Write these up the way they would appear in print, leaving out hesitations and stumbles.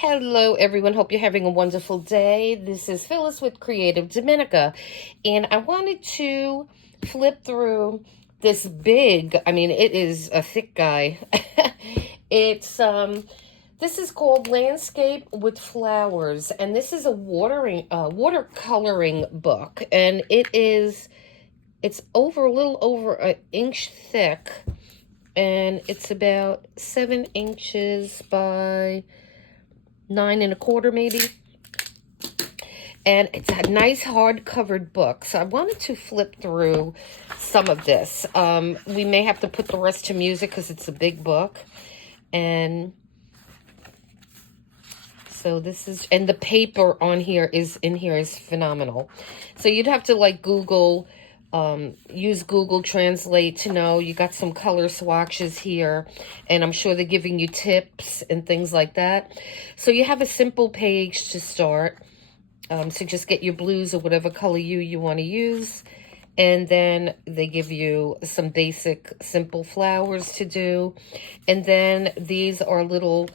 Hello, everyone. Hope you're having a wonderful day. This is Phyllis with Creative Domenica, and I wanted to flip through this it is a thick guy. it's This is called Landscape with Flowers, and this is a watercoloring book, and it's over a little over an inch thick, and it's about 7 inches by 9 1/4 maybe, and it's a nice hard-covered book. So I wanted to flip through some of this. We may have to put the rest to music because it's a big book, and so and the paper on here is phenomenal. So you'd have to like use Google Translate to know. You got some color swatches here, and I'm sure they're giving you tips and things like that. So you have a simple page to start. So just get your blues or whatever color you want to use. And then they give you some basic simple flowers to do. And then these are little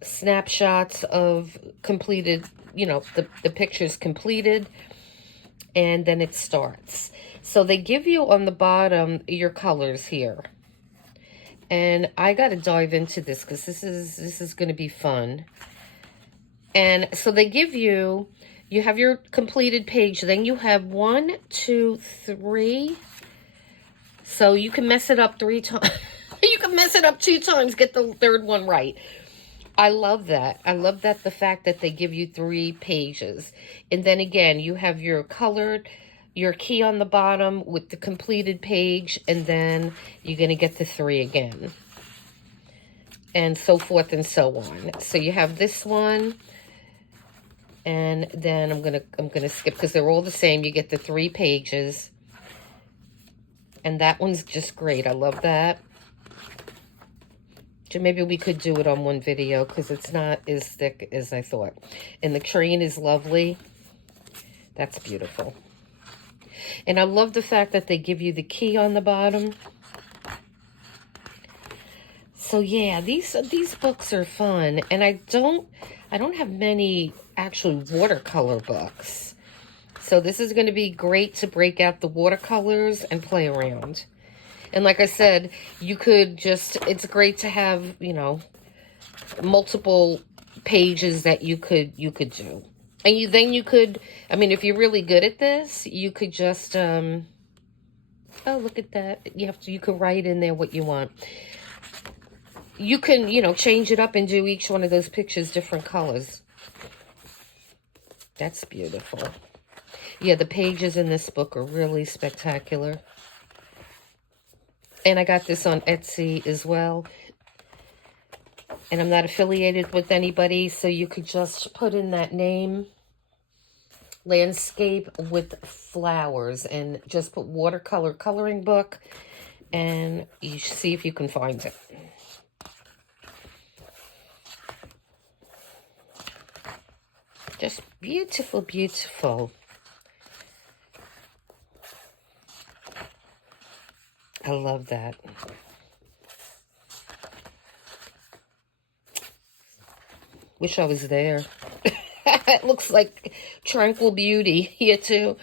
snapshots of completed, the pictures completed. And then it starts. So they give you on the bottom your colors here. And I got to dive into this because this is going to be fun. And so they give you have your completed page. Then you have 1, 2, 3. So you can mess it up 3 times. You can mess it up 2 times, get the third one right. I love that. I love that, the fact that they give you 3 pages. And then again, you have your key on the bottom with the completed page, and then you're going to get the 3 again. And so forth and so on. So you have this one, and then I'm gonna skip because they're all the same. You get the 3 pages. And that one's just great. I love that. Maybe we could do it on one video because it's not as thick as I thought. And the train is lovely. That's beautiful. And I love the fact that they give you the key on the bottom. So yeah, these books are fun. And I don't have many actual watercolor books. So this is going to be great to break out the watercolors and play around. And like I said, it's great to have, multiple pages that you could do. And then you could, if you're really good at this, you could just, oh, look at that. You could write in there what you want. You can, change it up and do each one of those pictures different colors. That's beautiful. Yeah, the pages in this book are really spectacular. And I got this on Etsy as well. And I'm not affiliated with anybody, so you could just put in that name, Landscape with Flowers, and just put watercolor coloring book, and you see if you can find it. Just beautiful, beautiful. I love that. Wish I was there. It looks like Tranquil Beauty here too.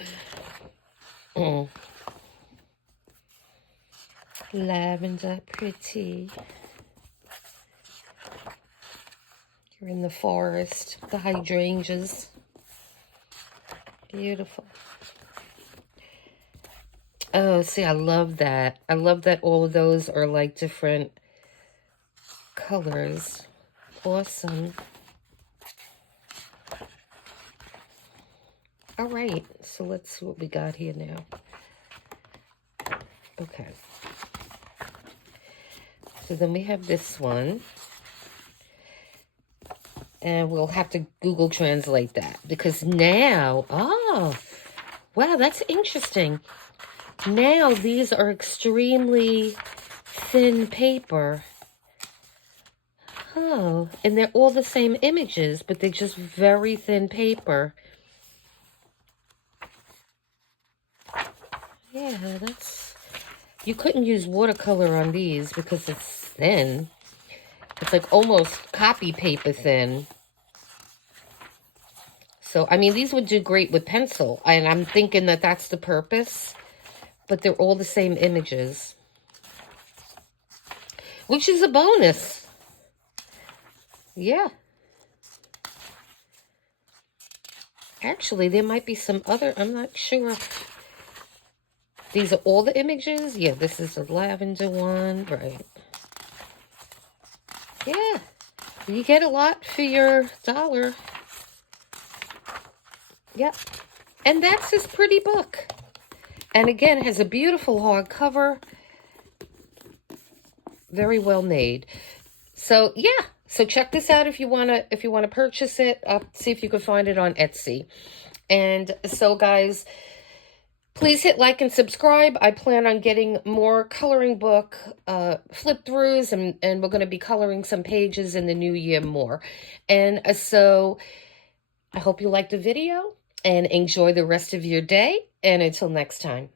Lavender, pretty. You're in the forest, the hydrangeas. Beautiful. Oh, see, I love that. I love that all of those are like different colors. Awesome. All right, so let's see what we got here now. Okay. So then we have this one. And we'll have to Google Translate that. Because now, oh, wow, that's interesting. Now these are extremely thin paper. Oh, and they're all the same images, but they're just very thin paper. Yeah, you couldn't use watercolor on these because it's thin. It's like almost copy paper thin. So, I mean, these would do great with pencil. And I'm thinking that that's the purpose. But they're all the same images. Which is a bonus. Yeah. Actually, there might be some other, I'm not sure. These are all the images? Yeah, this is the lavender one. Right. Yeah. You get a lot for your $1. Yep. And that's his pretty book. And again, it has a beautiful hardcover. Very well made. So yeah. So check this out if you wanna purchase it. See if you can find it on Etsy. And so guys, please hit like and subscribe. I plan on getting more coloring book flip throughs, and we're going to be coloring some pages in the new year more. And so I hope you liked the video and enjoy the rest of your day. And until next time.